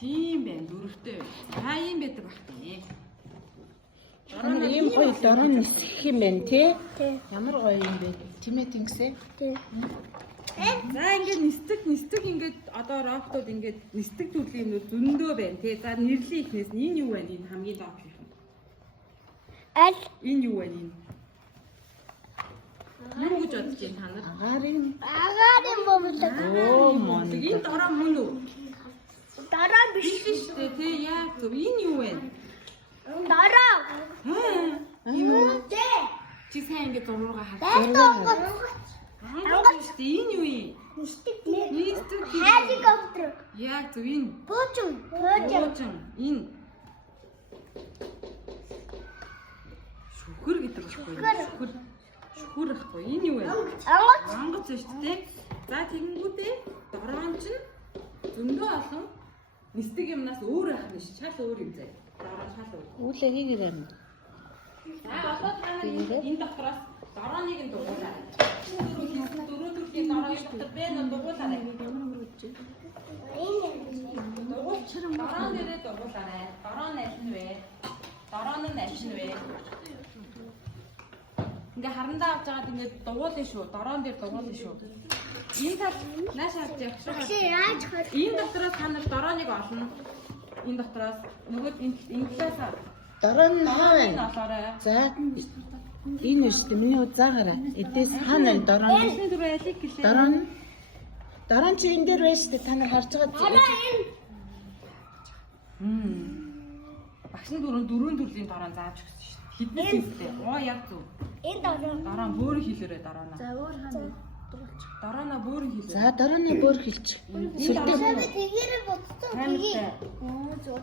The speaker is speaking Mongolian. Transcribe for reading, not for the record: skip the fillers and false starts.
Тийм байна. Дөрөвтэй. Та ийм байдаг бах тий. Ийм гоё дороо нисэх юм байна тий. Ямар гоё юм бэ? Тимээ тэнгисээ. За ингээд нисдэг ингээд одоо роботууд ингээд нисдэг төрлийн юмнууд зөндөө байна тий. За нэрлэе ихнээс нь энэ юу байна? Энэ хамгийн доотлих юм. Аль? Энэ юу байна энэ? Юу гэж бодож байна та нар? Агарын бомлог. Оо мон. Энэ дороо мөн үү? Дараа биш. Биш шүү дээ тий. Яг зөв. Энэ юу байна? Дараа. Энэ үү? Дээ. Чи сайн ингээд зуруугаа харах. Ангат. Шүү дээ. Энэ юу юм? Нисдэг. Нисдэг. Helicopter. Яг зөв энэ. Буучин. Энэ. Шүхэр гэдэг байхгүй. Шүхэр байхгүй. Энэ юу вэ? Ангат. Ангац шүү дээ. За тэгэнгүүтээ дорон ч зөндөө олон нисдэг юмнаас өөр байх нь ш. Шал өөр юм заа. Дорон шал өөр. Үүлээ хийгээрэй. За одоо та энэ дотроос дорооныг нь дугуулаа. Дөрөв төрлийн дорооныг дотор бэ нь дугуулаарай. Дорон дээрээ дугуулаарай. Дорон аль нь вэ? Дорон нь аль нь вэ? Ингээ харандаа авч байгаад ингээ дугуулна шүү. Дорон дээр дугуулна шүү. Энэ тал нааш авч явах шүү. Яаж хөл? Энэ дотроос та нар дорооныг олно. Энэ дотроос нөгөө энэ талаас Дороо нь наа байна. олоорой. За энэ үстэй миний удаагараа. Эдээс хаана энэ дороо? Эсний дөрөв алиг гэлээ. Дороо чи энэ дээр байж тээ та нар харж байгаа. Багшны дөрөв төрлийн дороо зааж өгсөн шүү. Хэдэн хэлтэй. Оо яг зөв. Энэ дараа. Дороо бөөрийн хэлээрээ дороона. За өөр хаа. Дороона бөөрийн хэлээ. За дорооны бүр хэлчих. Тэгээд тэгээрээ бодсон. Тэгээ. Оо зөв.